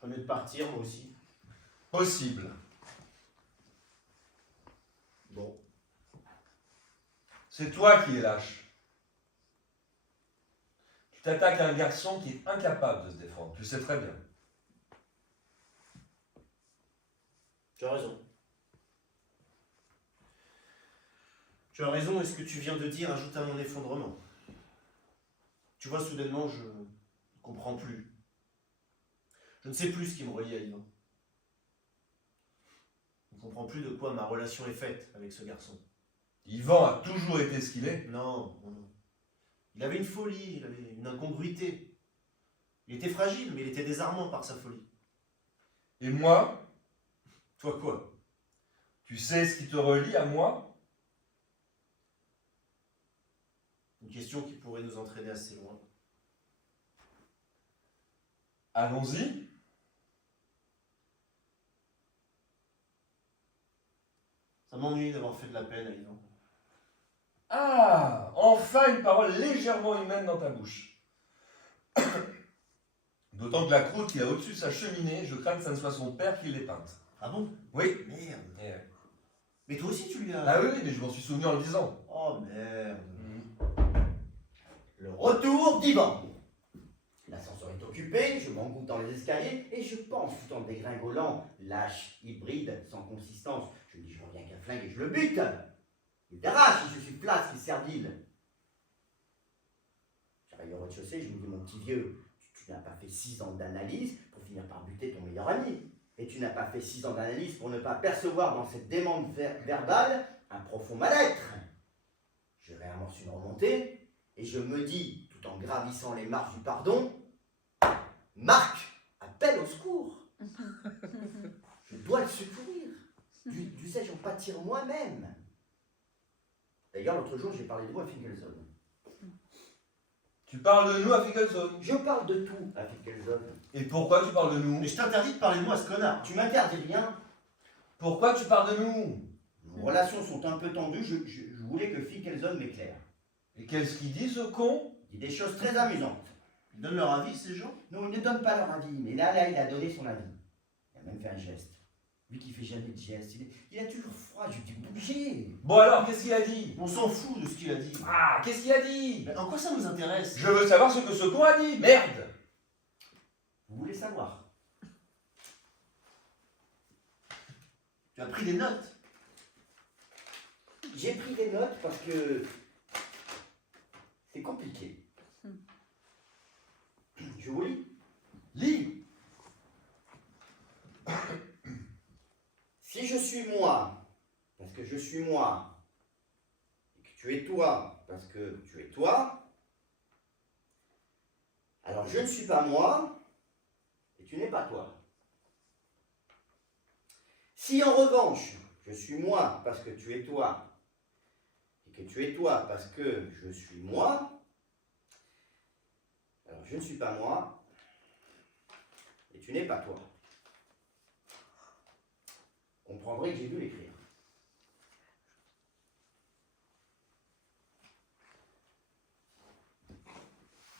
Je ferais mieux de partir, moi aussi. Possible. Bon. C'est toi qui es lâche. Tu t'attaques à un garçon qui est incapable de se défendre. Tu sais très bien. Tu as raison. Tu as raison, et ce que tu viens de dire ajoute à mon effondrement. Tu vois, soudainement, je ne comprends plus. Je ne sais plus ce qui me relie à Yvan. Je ne comprends plus de quoi ma relation est faite avec ce garçon. Yvan a toujours été ce qu'il est. Non, non, non. Il avait une folie, il avait une incongruité. Il était fragile, mais il était désarmant par sa folie. Et moi, Toi quoi? tu sais ce qui te relie à moi? Une question qui pourrait nous entraîner assez loin. Allons-y. Ça m'ennuie d'avoir fait de la peine à Yvan. Ah, enfin une parole légèrement humaine dans ta bouche. D'autant que la croûte qu'il a au-dessus de sa cheminée, je crains que ça ne soit son père qui l'ait peinte. Ah bon? Oui. Merde. Mais toi aussi tu lui as... Ah oui, oui, mais je m'en suis souvenu en le disant. Oh merde. Le retour d'Yvan. L'ascenseur est occupé, je m'engoutte dans les escaliers et je pense tout en dégringolant, lâche, hybride, sans consistance. Je me dis, je reviens qu'un flingue et je le bute. Il t'arrache et je suis place qui serdile. J'arrive au rez-de-chaussée, je me dis, mon petit vieux, tu n'as pas fait 6 ans d'analyse pour finir par buter ton meilleur ami. Et tu n'as pas fait 6 ans d'analyse pour ne pas percevoir dans cette démente verbale un profond mal-être. Je réamorce une remontée et je me dis, tout en gravissant les marches du pardon, Marc, appelle au secours. Je dois le secourir. Dussé-je en pâtir moi-même? D'ailleurs, l'autre jour, j'ai parlé de vous à Finkelzone. Tu parles de nous à Fickelzone. Je parle de tout à Finkelzone. Et pourquoi tu parles de nous? Mais je t'interdis de parler de moi à ce connard. Tu m'interdis rien. Pourquoi tu parles de nous? Nos relations sont un peu tendues, je voulais que Finkelzone m'éclaire. Et qu'est-ce qu'il dit ce con? Il dit des choses très amusantes. Ils donnent leur avis, ces gens? Non, ils ne donnent pas leur avis, mais là, il a donné son avis. Il a même fait un geste. Lui qui fait jamais de geste, il a toujours froid, je lui dis bougez. Bon alors, qu'est-ce qu'il a dit? On s'en fout de ce qu'il a dit. Ah, qu'est-ce qu'il a dit? Mais en quoi ça nous intéresse? Je veux savoir ce que ce con a dit, merde! Vous voulez savoir? Tu as pris des notes? J'ai pris des notes parce que c'est compliqué. Je vous lis. Lis! Si je suis moi, parce que je suis moi, et que tu es toi, parce que tu es toi, alors je ne suis pas moi, et tu n'es pas toi. Si en revanche, je suis moi, parce que tu es toi, et que tu es toi, parce que je suis moi, alors je ne suis pas moi, et tu n'es pas toi. Vous comprendrez que j'ai dû l'écrire.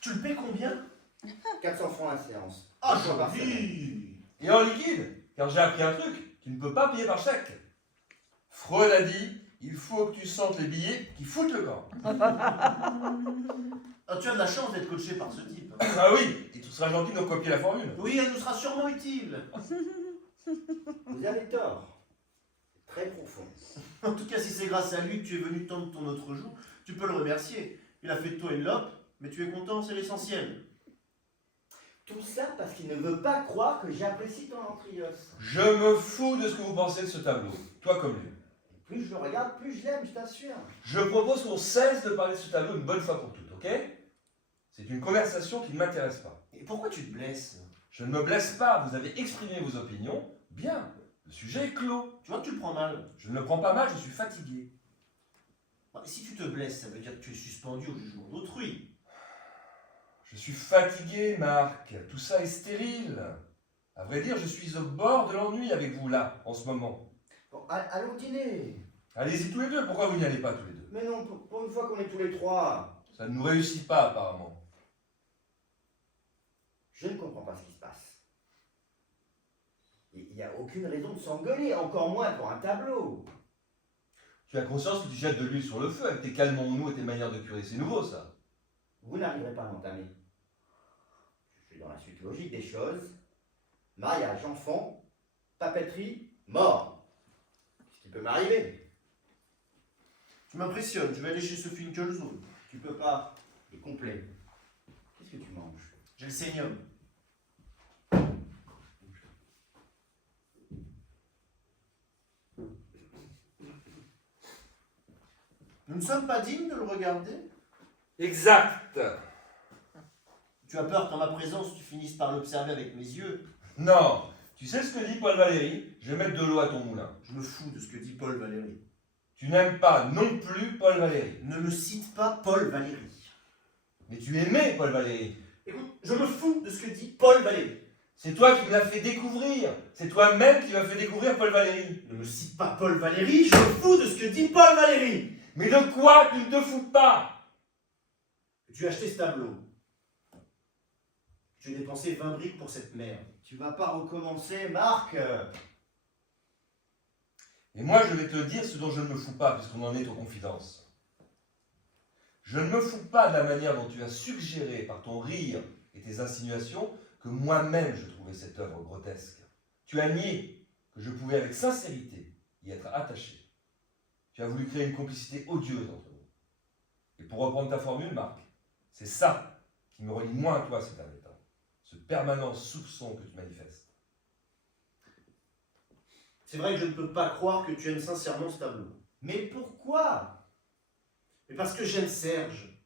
Tu le paies combien? 400 francs la séance. Ah, Une fois par semaine. joli! Et en liquide, car j'ai appris un truc, tu ne peux pas payer par chèque. Freud a dit, il faut que tu sentes les billets qui foutent le camp. Ah, tu as de la chance d'être coaché par ce type. Ah oui, et tu seras gentil de recopier la formule. Oui, elle nous sera sûrement utile. Vous avez tort. C'est très profond. En tout cas, si c'est grâce à lui que tu es venu tendre ton autre joue, tu peux le remercier. Il a fait de toi une lope, mais tu es content, c'est l'essentiel. Tout ça parce qu'il ne veut pas croire que j'apprécie ton entrios. Je me fous de ce que vous pensez de ce tableau, toi comme lui. Et plus je le regarde, plus je l'aime, je t'assure. Je propose qu'on cesse de parler de ce tableau une bonne fois pour toutes, ok? C'est une conversation qui ne m'intéresse pas. Et pourquoi tu te blesses? Je ne me blesse pas, vous avez exprimé vos opinions. Bien, le sujet est clos. Tu vois que tu le prends mal. Je ne le prends pas mal, je suis fatigué. Bah, si tu te blesses, ça veut dire que tu es suspendu au jugement d'autrui. Je suis fatigué, Marc. Tout ça est stérile. À vrai dire, je suis au bord de l'ennui avec vous, là, en ce moment. Bon, allons dîner. Allez-y tous les deux, pourquoi vous n'y allez pas tous les deux? Mais non, pour une fois qu'on est tous les trois. Ça ne nous réussit pas, apparemment. Je ne comprends pas ce qui se passe. n'y a aucune raison de s'engueuler, encore moins pour un tableau. Tu as conscience que tu jettes de l'huile sur le feu avec tes calmons-nous et tes manières de curer. C'est nouveau, ça. Vous n'arriverez pas à m'entamer. Je suis dans la suite logique des choses. Mariage, enfant, papeterie, mort. Qu'est-ce qui peut m'arriver? Tu m'impressionnes, je vais aller chez ce Finkelzoon. Tu peux pas. Il est complet. Qu'est-ce que tu manges? J'ai le sénium. Nous ne sommes pas dignes de le regarder. Exact. Tu as peur qu'en ma présence tu finisses par l'observer avec mes yeux. Non. Tu sais ce que dit Paul Valéry? Je vais mettre de l'eau à ton moulin. Je me fous de ce que dit Paul Valéry. Tu n'aimes pas non plus Paul Valéry. Ne me cite pas Paul Valéry. Mais tu aimais Paul Valéry. Écoute, je me fous de ce que dit Paul Valéry. C'est toi qui me l'as fait découvrir. C'est toi-même qui m'as fait découvrir Paul Valéry. Ne me cite pas Paul Valéry, je me fous de ce que dit Paul Valéry. Mais de quoi tu ne te fous pas? Tu as acheté ce tableau. J'ai dépensé 20 briques pour cette merde. Tu vas pas recommencer, Marc. Et moi, je vais te dire ce dont je ne me fous pas, puisqu'on en est aux confidences. Je ne me fous pas de la manière dont tu as suggéré, par ton rire et tes insinuations, que moi-même je trouvais cette œuvre grotesque. Tu as nié que je pouvais avec sincérité y être attaché. Tu as voulu créer une complicité odieuse entre nous. Et pour reprendre ta formule, Marc, c'est ça qui me relie moins à toi ces derniers temps. Ce permanent soupçon que tu manifestes. C'est vrai que je ne peux pas croire que tu aimes sincèrement ce tableau. Mais pourquoi? Mais parce que j'aime Serge.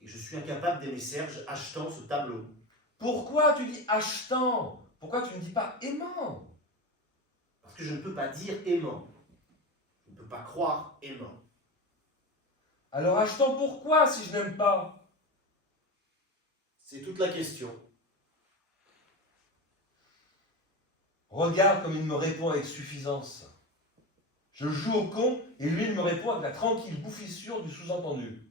Et je suis incapable d'aimer Serge achetant ce tableau. Pourquoi tu dis achetant? Pourquoi tu ne dis pas aimant? Parce que je ne peux pas dire aimant. Je ne peux pas croire aimant. Alors achetant pourquoi si je n'aime pas? C'est toute la question. Regarde comme il me répond avec suffisance. Je joue au con et lui il me répond avec la tranquille bouffissure du sous-entendu.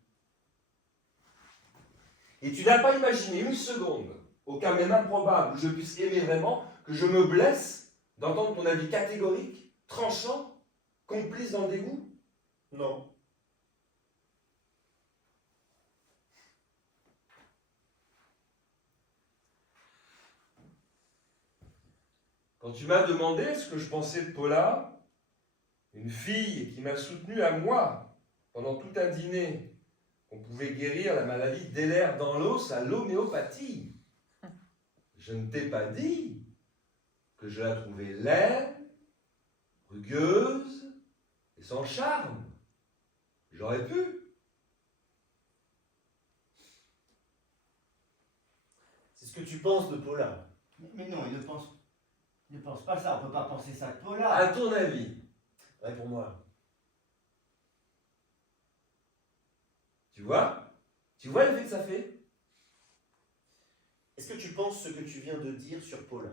Et tu n'as pas imaginé une seconde, au cas même improbable où je puisse aimer vraiment, que je me blesse d'entendre ton avis catégorique, tranchant, complice dans le dégoût? Non. Quand tu m'as demandé ce que je pensais de Paula, une fille qui m'a soutenu à moi pendant tout un dîner, qu'on pouvait guérir la maladie d'Ehlers dans l'os à l'homéopathie, je ne t'ai pas dit que je la trouvais laide, rugueuse et sans charme. J'aurais pu. C'est ce que tu penses de Paula. Mais non, il ne pense pas ça. On ne peut pas penser ça de Paula. À ton avis, Ouais, pour moi. tu vois? Tu vois l'effet que ça fait? Est-ce que tu penses ce que tu viens de dire sur Paula?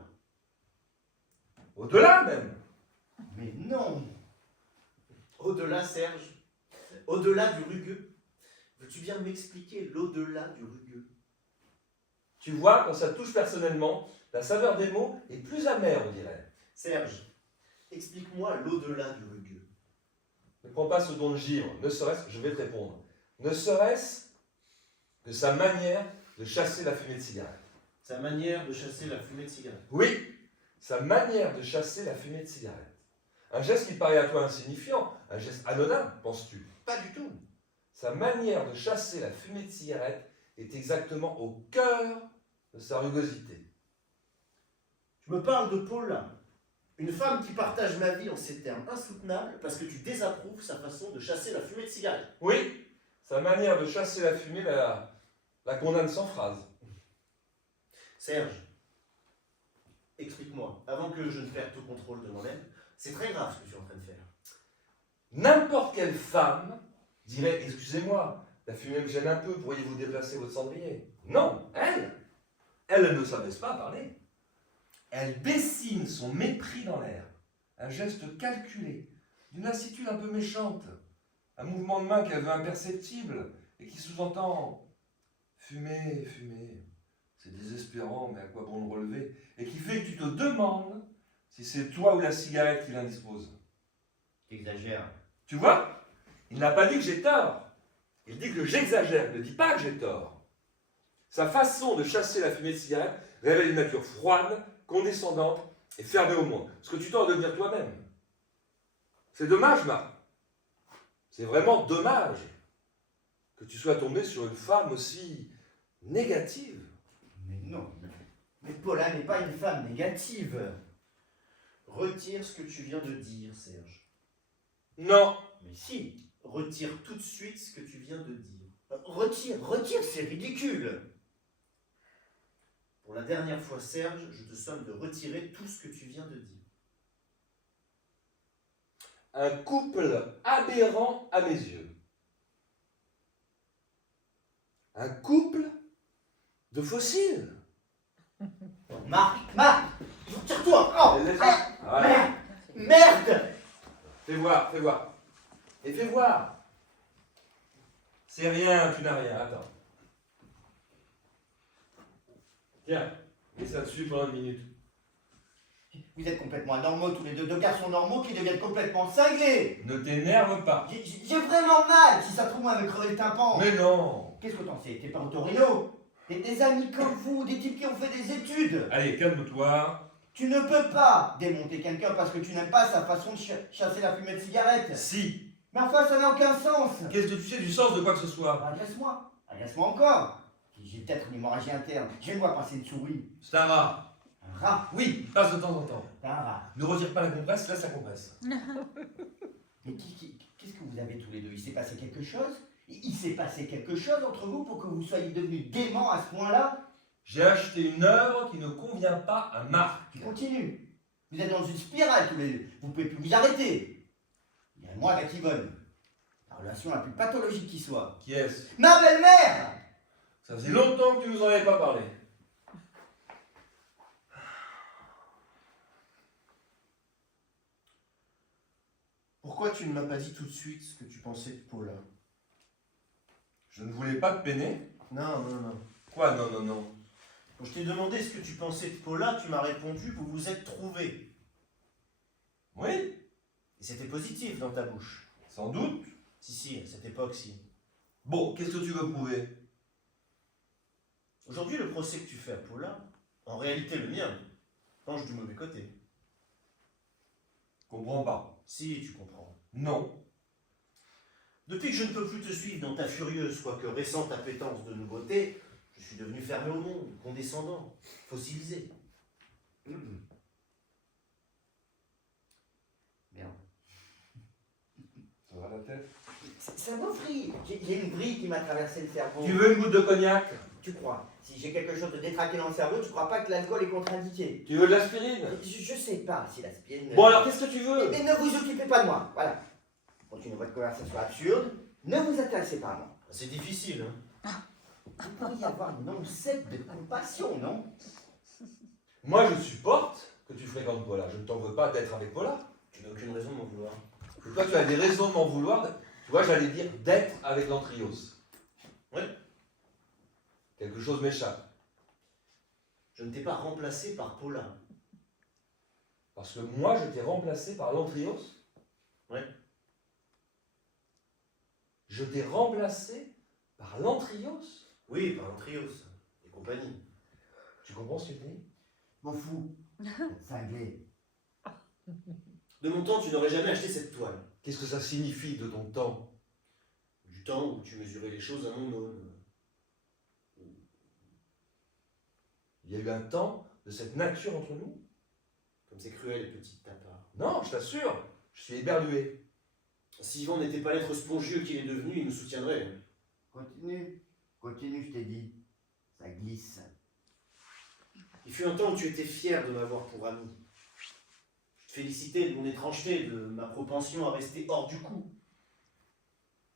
Au-delà même. Mais non. Au-delà, Serge. Au-delà du rugueux. Veux-tu bien m'expliquer l'au-delà du rugueux? Tu vois, quand ça touche personnellement, la saveur des mots est plus amère, on dirait. Serge, explique-moi l'au-delà du rugueux. Ne prends pas ce don de givre, ne serait-ce, je vais te répondre, ne serait-ce que sa manière de chasser la fumée de cigarette. Sa manière de chasser la fumée de cigarette. Oui, sa manière de chasser la fumée de cigarette. Un geste qui paraît à toi insignifiant, un geste anodin, penses-tu? Pas du tout. Sa manière de chasser la fumée de cigarette est exactement au cœur de sa rugosité. Tu me parles de Paula, une femme qui partage ma vie en ces termes insoutenables parce que tu désapprouves sa façon de chasser la fumée de cigarette. Oui, sa manière de chasser la fumée la condamne sans phrase. Serge, explique-moi, avant que je ne perde tout contrôle de moi-même, c'est très grave ce que tu es en train de faire. N'importe quelle femme dirait « Excusez-moi, la fumée me gêne un peu, pourriez-vous déplacer votre cendrier ?» Non, elle ne s'abaisse pas à parler. Elle dessine son mépris dans l'air, un geste calculé, d'une lassitude un peu méchante, un mouvement de main qu'elle veut imperceptible et qui sous-entend « Fumer, fumer, c'est désespérant, mais à quoi bon le relever ?» et qui fait que tu te demandes si c'est toi ou la cigarette qui l'indispose. T'exagères. Tu vois? Il n'a pas dit que j'ai tort. Il dit que j'exagère, il ne dit pas que j'ai tort. Sa façon de chasser la fumée de cigarette révèle une nature froide, condescendante et fermée au monde. Ce que tu tends à devenir toi-même. C'est dommage, Marc. C'est vraiment dommage que tu sois tombé sur une femme aussi négative. Mais non. Mais Paula n'est pas une femme négative. Retire ce que tu viens de dire, Serge. Non. Mais si. Retire tout de suite ce que tu viens de dire. Retire, c'est ridicule. Pour la dernière fois, Serge, je te somme de retirer tout ce que tu viens de dire. Un couple aberrant à mes yeux. Un couple de fossiles. Marc, retire-toi. Oh, Voilà. merde. Fais voir. Et fais voir. C'est rien, tu n'as rien. Attends. Tiens, mets ça dessus pendant une minute. Vous êtes complètement anormaux tous les deux. Deux garçons normaux qui deviennent complètement cinglés. Ne t'énerve pas. J'ai vraiment mal. Si ça se trouve, moi, me crever le tympan. Mais non. Qu'est-ce que t'en sais? T'es pas au Torino? Des amis comme vous, des types qui ont fait des études. Allez, calme-toi. Tu ne peux pas démonter quelqu'un parce que tu n'aimes pas sa façon de chasser la fumée de cigarette. Si. Mais enfin, ça n'a aucun sens. Qu'est-ce que tu sais du sens de quoi que ce soit? Agresse-moi encore. J'ai peut-être une hémorragie interne. Je vois passer une souris. C'est un rat. Un rat. Oui, il passe de temps en temps. Un rat. Ne retire pas la compresse, laisse la compresse. Mais qu'est-ce que vous avez tous les deux? Il s'est passé quelque chose? Il s'est passé quelque chose entre vous pour que vous soyez devenus déments à ce point-là? J'ai acheté une œuvre qui ne convient pas à Marc. Continue. Vous êtes dans une spirale tous les deux. Vous ne pouvez plus vous arrêter. Il y a moi avec Yvonne. La relation la plus pathologique qui soit. Qui est-ce? Ma belle-mère! Ça faisait longtemps que tu nous en avais pas parlé. Pourquoi tu ne m'as pas dit tout de suite ce que tu pensais de Paula? Je ne voulais pas te peiner. Non. Quoi, non. Quand je t'ai demandé ce que tu pensais de Paula, tu m'as répondu vous vous êtes trouvés. Oui, Et c'était positif dans ta bouche. sans doute. Si, à cette époque, si. Bon, qu'est-ce que tu veux prouver? Aujourd'hui, le procès que tu fais à Paula, en réalité le mien, penche du mauvais côté. Comprends pas. Si, tu comprends. Non. Depuis que je ne peux plus te suivre dans ta furieuse, quoique récente appétence de nouveauté, je suis devenu fermé au monde, condescendant, fossilisé. Merde. Ça va la tête? Ça me vrille. J'ai une vrille qui m'a traversé le cerveau. Tu veux une goutte de cognac? Tu crois? Si j'ai quelque chose de détraqué dans le cerveau, tu crois pas que l'alcool est contre-indiqué? Tu veux de l'aspirine? Je sais pas si l'aspirine... Bon alors, qu'est-ce que tu veux? Mais ne vous occupez pas de moi, voilà. Continuez votre conversation absurde. Ne vous intéressez pas à moi. C'est difficile, hein. Il pourrait y avoir une oncette de compassion, non? Moi, je supporte que tu fréquentes Paula. Je ne t'en veux pas d'être avec Paula. Tu n'as aucune raison de m'en vouloir. Et toi, tu as des raisons de m'en vouloir. Tu vois, j'allais dire d'être avec l'Antrios. Ouais. Quelque chose m'échappe. Je ne t'ai pas remplacé par Paula. Parce que moi, je t'ai remplacé par l'Antrios. Ouais. Je t'ai remplacé par l'Antrios. Oui, par un trios et compagnie. Tu comprends ce que je dis? M'en fous. Cinglé. De mon temps, tu n'aurais jamais acheté cette toile. Qu'est-ce que ça signifie de ton temps? Du temps où tu mesurais les choses à mon aune. Il y a eu un temps de cette nature entre nous? Comme c'est cruel, petite tapa. Non, je t'assure, je suis éberlué. Si Yvan n'était pas l'être spongieux qu'il est devenu, il nous soutiendrait. Continue, je t'ai dit. Ça glisse. Il fut un temps où tu étais fier de m'avoir pour ami. Je te félicitais de mon étrangeté, de ma propension à rester hors du coup.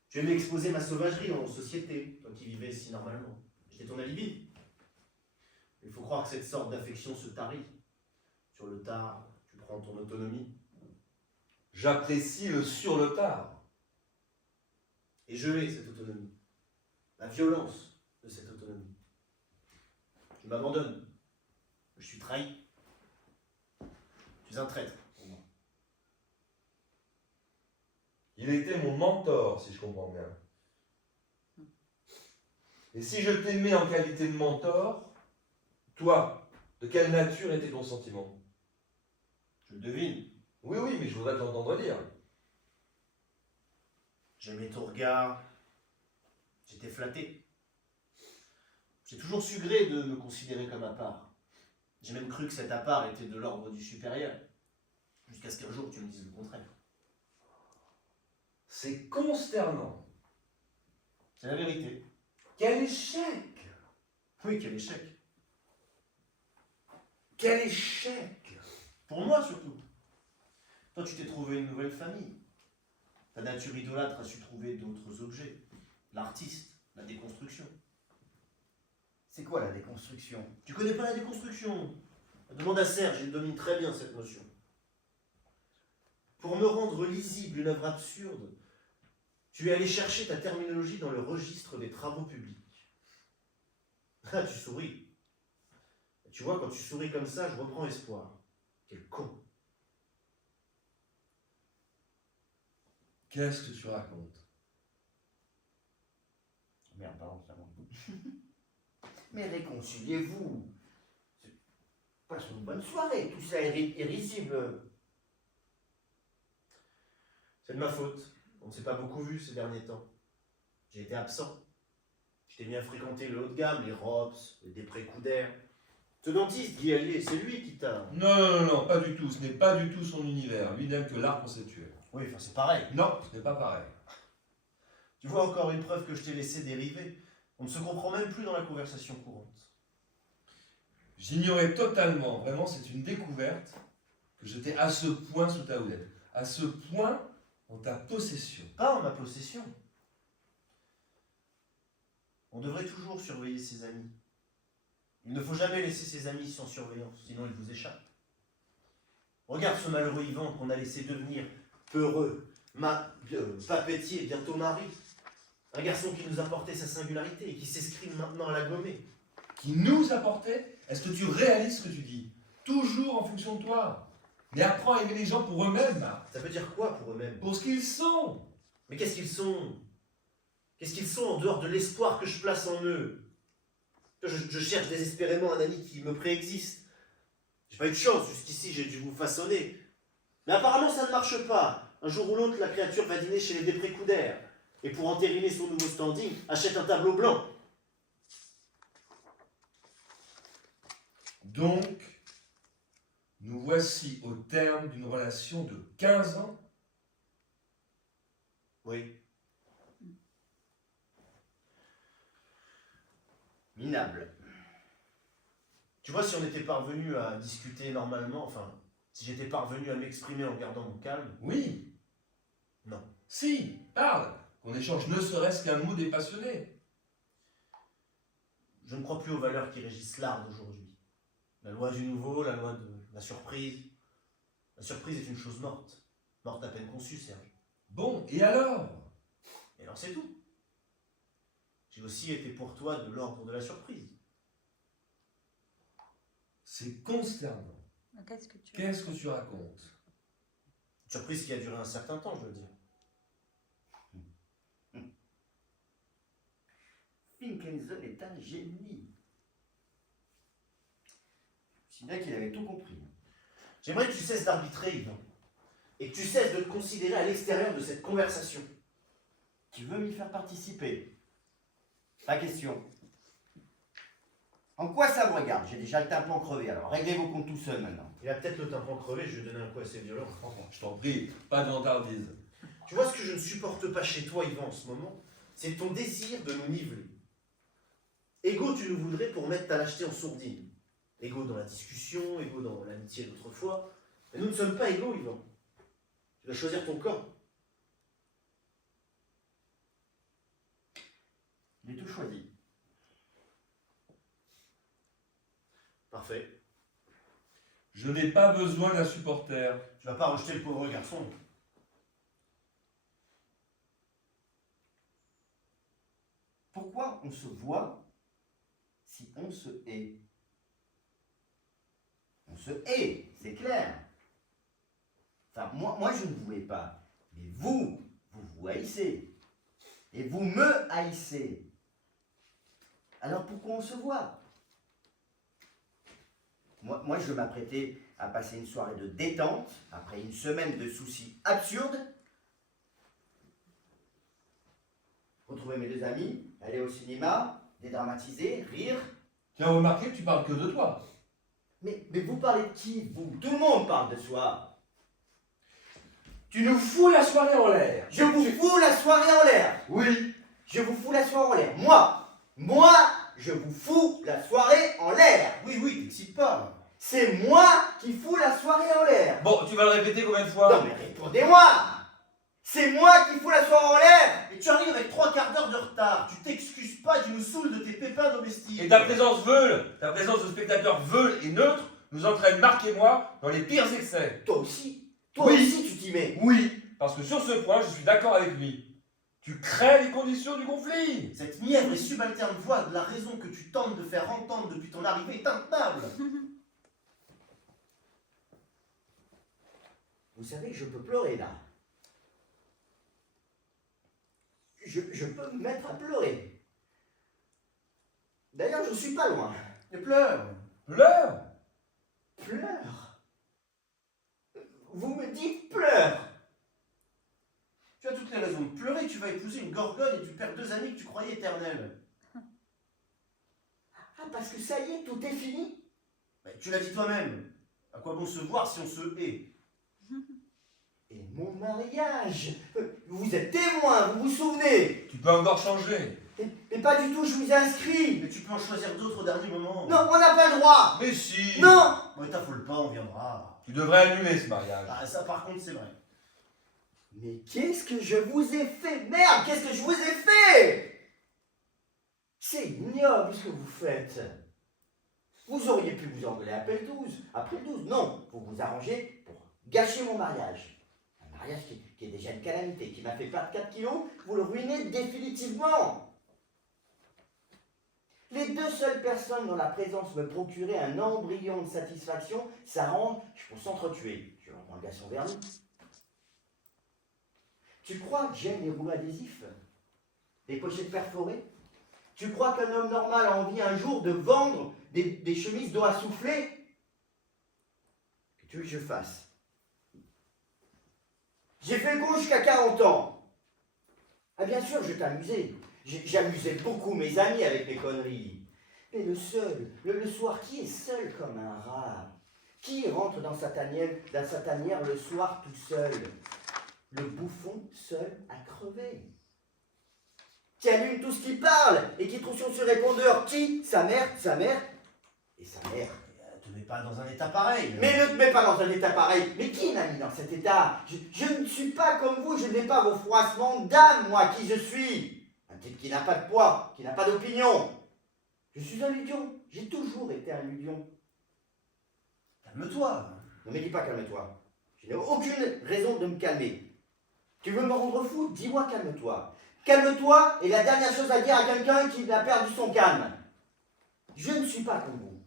Tu aimais exposer ma sauvagerie en société, toi qui vivais si normalement. J'étais ton alibi. Il faut croire que cette sorte d'affection se tarit. Sur le tard, tu prends ton autonomie. J'apprécie le sur le tard. Et je hais cette autonomie. La violence de cette autonomie. Tu m'abandonnes. Je suis trahi. Tu es un traître pour moi. Il était mon mentor, si je comprends bien. Et si je t'aimais en qualité de mentor, toi, de quelle nature était ton sentiment? Je le devine. Oui, oui, mais je voudrais t'entendre dire. J'aimais ton regard. J'étais flatté. J'ai toujours su gré de me considérer comme à part. J'ai même cru que cet à part était de l'ordre du supérieur. Jusqu'à ce qu'un jour tu me dises le contraire. C'est consternant. C'est la vérité. Quel échec! Oui, quel échec. Quel échec! Pour moi surtout. Toi tu t'es trouvé une nouvelle famille. Ta nature idolâtre a su trouver d'autres objets. L'artiste, la déconstruction. C'est quoi la déconstruction? Tu connais pas la déconstruction? Demande à Serge, il domine très bien cette notion. Pour me rendre lisible une œuvre absurde, tu es allé chercher ta terminologie dans le registre des travaux publics. Ah, tu souris. Tu vois, quand tu souris comme ça, je reprends espoir. Quel con. Qu'est-ce que tu racontes? Merde, pardon, c'est à moi. Mais réconciliez-vous. Passons une bonne soirée, tout ça est risible. C'est de ma faute. On ne s'est pas beaucoup vu ces derniers temps. J'ai été absent. Je t'ai mis à fréquenter le haut de gamme, les Robs, les Després-Couder. Ce dentiste, Guy Allier, c'est lui qui t'a... Non, non, non, non, pas du tout. Ce n'est pas du tout son univers. Lui n'aime que l'art conceptuel. Oui, enfin c'est pareil. Non, ce n'est pas pareil. Tu vois encore une preuve que je t'ai laissé dériver. On ne se comprend même plus dans la conversation courante. J'ignorais totalement, vraiment, c'est une découverte, que j'étais à ce point sous ta houlette. À ce point en ta possession. Pas en ma possession. On devrait toujours surveiller ses amis. Il ne faut jamais laisser ses amis sans surveillance, sinon ils vous échappent. Regarde ce malheureux Yvan qu'on a laissé devenir peureux, papetier, bientôt mari. Un garçon qui nous apportait sa singularité et qui s'escrime maintenant à la gommer. Qui nous apportait, est-ce que tu réalises ce que tu dis? Toujours en fonction de toi. Mais apprends à aimer les gens pour eux-mêmes, Marc. Ça veut dire quoi pour eux-mêmes? Pour ce qu'ils sont. Mais qu'est-ce qu'ils sont? Qu'est-ce qu'ils sont en dehors de l'espoir que je place en eux? Je cherche désespérément un ami qui me préexiste. J'ai pas eu de chance, jusqu'ici j'ai dû vous façonner. Mais apparemment ça ne marche pas. Un jour ou l'autre, la créature va dîner chez les Després-Couder. Et pour entériner son nouveau standing, achète un tableau blanc. Donc, nous voici au terme d'une relation de 15 ans. Oui. Minable. Tu vois, si on était parvenu à discuter normalement, enfin, si j'étais parvenu à m'exprimer en gardant mon calme, Oui. non. Si, parle. Qu'on échange ne serait-ce qu'un mot des passionnés. Je ne crois plus aux valeurs qui régissent l'art d'aujourd'hui. La loi du nouveau, la loi de la surprise. La surprise est une chose morte. Morte à peine conçue, Serge. Bon, et alors? Et alors c'est tout. J'ai aussi été pour toi de l'ordre de la surprise. C'est consternant. Qu'est-ce que tu racontes? Une surprise qui a duré un certain temps, je dois dire. Finkelson est un génie. Si bien qu'il avait tout compris. J'aimerais que tu cesses d'arbitrer, Yvan. Et que tu cesses de te considérer à l'extérieur de cette conversation. Tu veux m'y faire participer? Pas question. En quoi ça me regarde? J'ai déjà le tympan crevé, alors réglez vos comptes tout seul maintenant. Il a peut-être le tympan crevé, je lui ai donné un coup assez violent. Je t'en prie, pas de vantardise. Tu vois, ce que je ne supporte pas chez toi, Yvan, en ce moment, c'est ton désir de nous niveler. Égo, tu nous voudrais pour mettre ta lâcheté en sourdine. Égo dans la discussion, égo dans l'amitié d'autrefois. Mais nous ne sommes pas égaux, Yvan. Tu vas choisir ton camp. J'ai tout choisi. Parfait. Je n'ai pas besoin d'un supporter. Tu vas pas rejeter le pauvre garçon. Pourquoi on se voit si on se hait? On se hait, c'est clair. Enfin, moi, je ne vous hais pas. Mais vous vous haïssez. Et vous me haïssez. Alors pourquoi on se voit? Moi, je m'apprêtais à passer une soirée de détente, après une semaine de soucis absurdes. Retrouver mes deux amis, aller au cinéma, dédramatiser, rire. Tu as remarqué que tu parles que de toi. Mais vous parlez de qui, vous? Tout le monde parle de soi. Tu nous fous la soirée en l'air. Je vous fous la soirée en l'air. Oui. Je vous fous la soirée en l'air. Moi, je vous fous la soirée en l'air. Oui, t'excites pas. C'est moi qui fous la soirée en l'air. Bon, tu vas le répéter combien de fois? Non mais répondez-moi. C'est moi qui fous la soirée en l'air. Et tu arrives avec 3 quarts d'heure de retard. Tu t'excuses pas, tu nous saoules de tes pépins domestiques. Et ta présence de spectateur veule et neutre nous entraîne, Marc et moi, dans les pires excès. Toi aussi Oui. tu t'y mets. Oui, parce que sur ce point, je suis d'accord avec lui. Tu crées les conditions du conflit. Cette mièvre et subalterne voix de la raison que tu tentes de faire entendre depuis ton arrivée est intenable. Vous savez que je peux pleurer là. Je peux me mettre à pleurer. D'ailleurs, je suis pas loin. Et pleure. Pleure. Pleure. Vous me dites pleure. Tu as toutes les raisons de pleurer, tu vas épouser une gorgone et tu perds 2 amis que tu croyais éternels. Ah, parce que ça y est, tout est fini. Tu l'as dit toi-même. À quoi bon se voir si on se hait? Et mon mariage. Vous êtes témoin, vous vous souvenez. Tu peux encore changer. Mais pas du tout, je vous ai inscrit. Mais tu peux en choisir d'autres au dernier moment. Non, on n'a pas le droit. Mais si. Non. Bon, t'affole pas, on viendra. Tu devrais annuler ce mariage. Ah, ça par contre, c'est vrai. Mais qu'est-ce que je vous ai fait? Merde, qu'est-ce que je vous ai fait? C'est ignoble ce que vous faites. Vous auriez pu vous engueuler après le 12. Après le 12, non. Vous vous arrangez pour gâcher mon mariage. Un mariage qui est déjà une calamité, qui m'a fait perdre 4 kilos. Vous le ruinez définitivement. Les 2 seules personnes dont la présence me procurait un embryon de satisfaction s'arrangent pour s'entretuer. Je leur prends le garçon vers nous. Tu crois que j'aime les rouleaux adhésifs? Les pochettes perforées? Tu crois qu'un homme normal a envie un jour de vendre des chemises d'eau à souffler? Que tu veux que je fasse? J'ai fait le con jusqu'à 40 ans. Ah bien sûr, je t'amusais. J'amusais beaucoup mes amis avec mes conneries. Mais le soir, qui est seul comme un rat? Qui rentre dans sa tanière le soir tout seul? Le bouffon seul à crever. Qui allume tout ce qui parle et qui trouve sur ce répondeur qui? Sa mère et sa mère. Te mets pas dans un état pareil. Mais ne te mets pas dans un état pareil. Mais qui m'a mis dans cet état? Je ne suis pas comme vous, je n'ai pas vos froissements d'âme, moi, qui je suis. Un type qui n'a pas de poids, qui n'a pas d'opinion. Je suis un ludion. J'ai toujours été un ludion. Calme-toi. Ne me dis pas calme-toi. Je n'ai aucune raison de me calmer. Tu veux me rendre fou? Dis-moi calme-toi. Calme-toi est la dernière chose à dire à quelqu'un qui a perdu son calme. Je ne suis pas comme vous.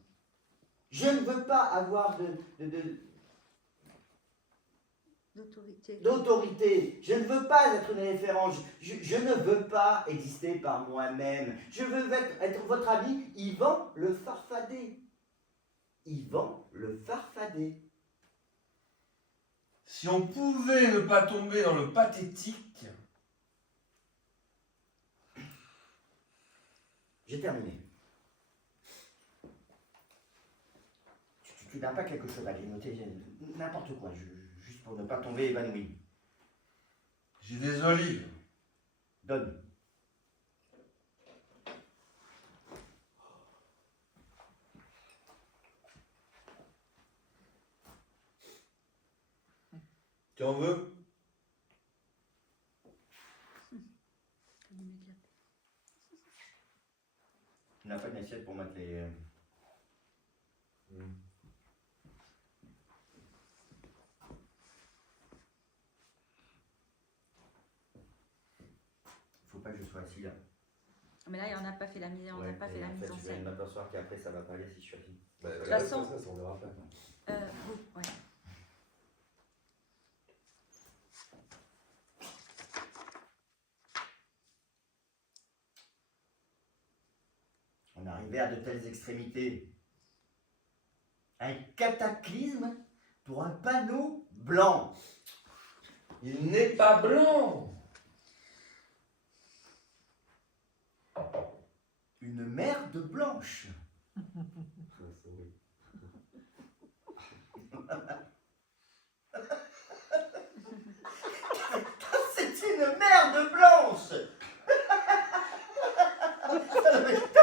Je ne veux pas avoir d'autorité. Je ne veux pas être une référence. Je ne veux pas exister par moi-même. Je veux être votre ami Yvan le Farfadet. Yvan le Farfadet. Si on pouvait ne pas tomber dans le pathétique. J'ai terminé. Tu n'as pas quelque chose à grignoter, n'importe quoi, juste pour ne pas tomber évanoui. J'ai des olives. Donne. Tu en veux? Tu n'as pas une assiette pour mettre les... Faut pas que je sois assis là. Mais là, on n'a pas fait la mise, on n'a pas fait la mise en Tu vas scène. m'apercevoir qu'après ça va pas aller si je suis assis. De toute façon, ça, on verra après. oui, ouais. arriver à de telles extrémités? Un cataclysme pour un panneau blanc. Il n'est pas blanc. Une merde blanche. C'est une merde blanche.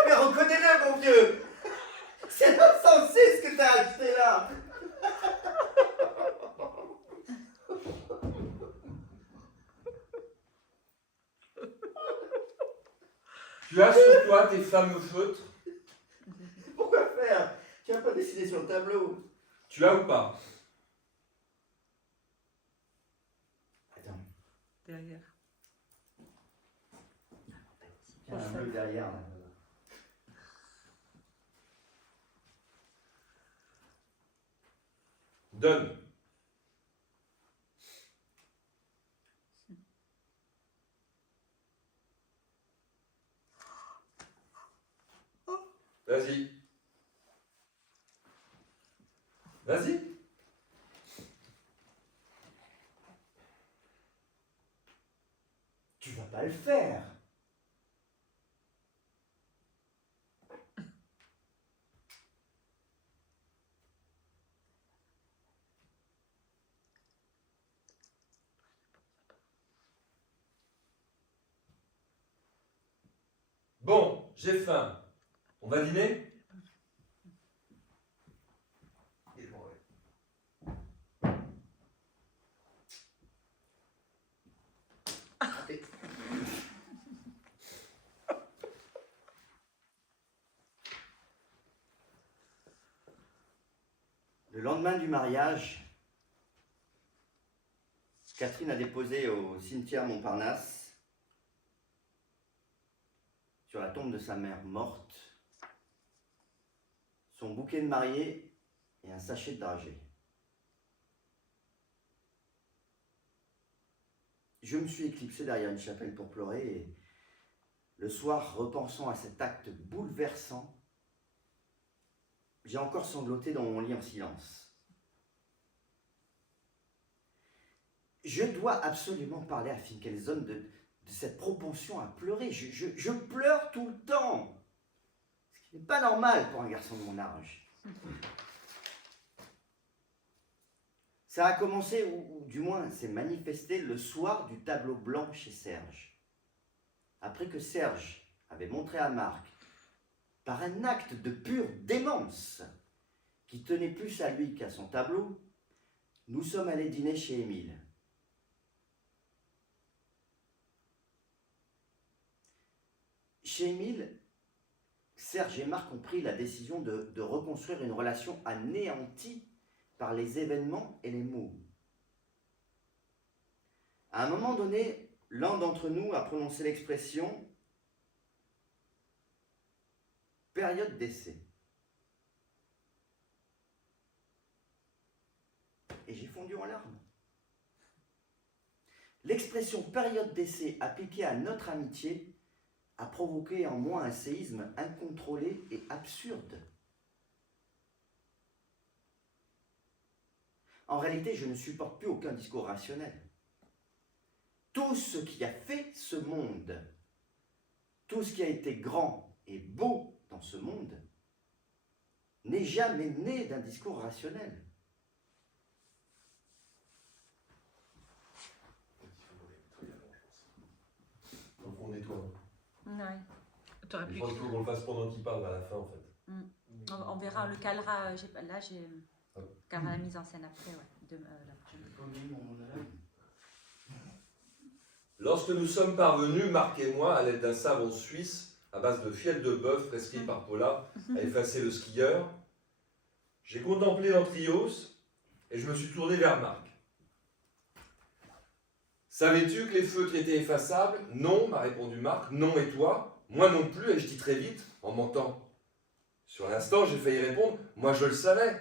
Mais reconnais-le, mon vieux. C'est insensé ce que t'as acheté là. Tu as sur toi tes fameux feutres. Pourquoi faire? Tu n'as pas dessiné sur le tableau. Tu as ou pas? Attends, Derrière. il y a un bleu derrière. Là. Donne. Vas-y. Vas-y. Tu vas pas le faire. Bon, j'ai faim. On va dîner? Le lendemain du mariage, Catherine a déposé au cimetière Montparnasse, sur la tombe de sa mère morte, son bouquet de mariée et un sachet de dragée. Je me suis éclipsé derrière une chapelle pour pleurer et le soir, repensant à cet acte bouleversant, j'ai encore sangloté dans mon lit en silence. Je dois absolument parler à Finkelson de cette propension à pleurer. Je pleure tout le temps. Ce qui n'est pas normal pour un garçon de mon âge. Ça a commencé, ou du moins s'est manifesté, le soir du tableau blanc chez Serge. Après que Serge avait montré à Marc, par un acte de pure démence, qui tenait plus à lui qu'à son tableau, nous sommes allés dîner chez Émile. Chez Émile, Serge et Marc ont pris la décision de reconstruire une relation anéantie par les événements et les mots. À un moment donné, l'un d'entre nous a prononcé l'expression « période d'essai ». Et j'ai fondu en larmes. L'expression « période d'essai » appliquée à notre amitié a provoqué en moi un séisme incontrôlé et absurde. En réalité, je ne supporte plus aucun discours rationnel. Tout ce qui a fait ce monde, tout ce qui a été grand et beau dans ce monde, n'est jamais né d'un discours rationnel. Donc on nettoie. Ouais. T'aurais pu Il faut écrire. qu'on le fasse pendant qu'il parle à la fin en fait. On verra, le calera. Là, j'ai Ah. calera la mise en scène après, ouais. La prochaine. Lorsque nous sommes parvenus, Marc et moi, à l'aide d'un savon suisse à base de fiel de bœuf prescrit par Paula, à effacer le skieur, j'ai contemplé l'Antrios et je me suis tourné vers Marc. Savais-tu que les feutres étaient effaçables? Non, m'a répondu Marc. Non, et toi? Moi non plus, ai-je dit très vite, en mentant. Sur l'instant, j'ai failli répondre, moi je le savais.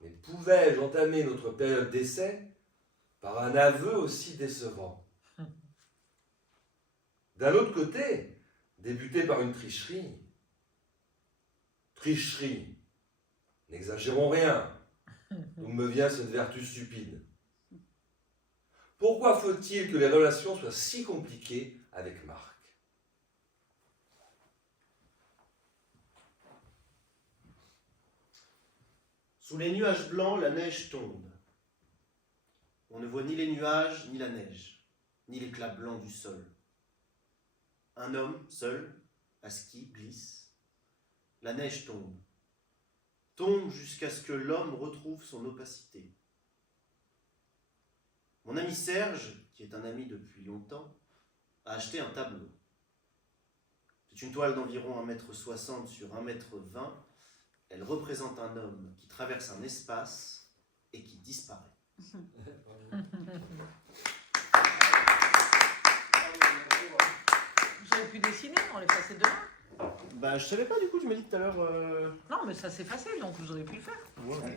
Mais pouvais-je entamer notre période d'essai par un aveu aussi décevant? D'un autre côté, débuter par une tricherie, Tricherie. N'exagérons rien. D'où me vient cette vertu stupide? Pourquoi faut-il que les relations soient si compliquées avec Marc? Sous les nuages blancs, la neige tombe. On ne voit ni les nuages, ni la neige, ni l'éclat blanc du sol. Un homme, seul, à ski, glisse. La neige tombe. Tombe jusqu'à ce que l'homme retrouve son opacité. Mon ami Serge, qui est un ami depuis longtemps, a acheté un tableau. C'est une toile d'environ 1,60 m sur 1,20 m. Elle représente un homme qui traverse un espace et qui disparaît. Vous avez pu dessiner, on l'effaçait demain. Bah je savais pas du coup, tu m'as dit tout à l'heure... Non, mais ça s'est effacé, donc vous aurez pu le faire. Ouais.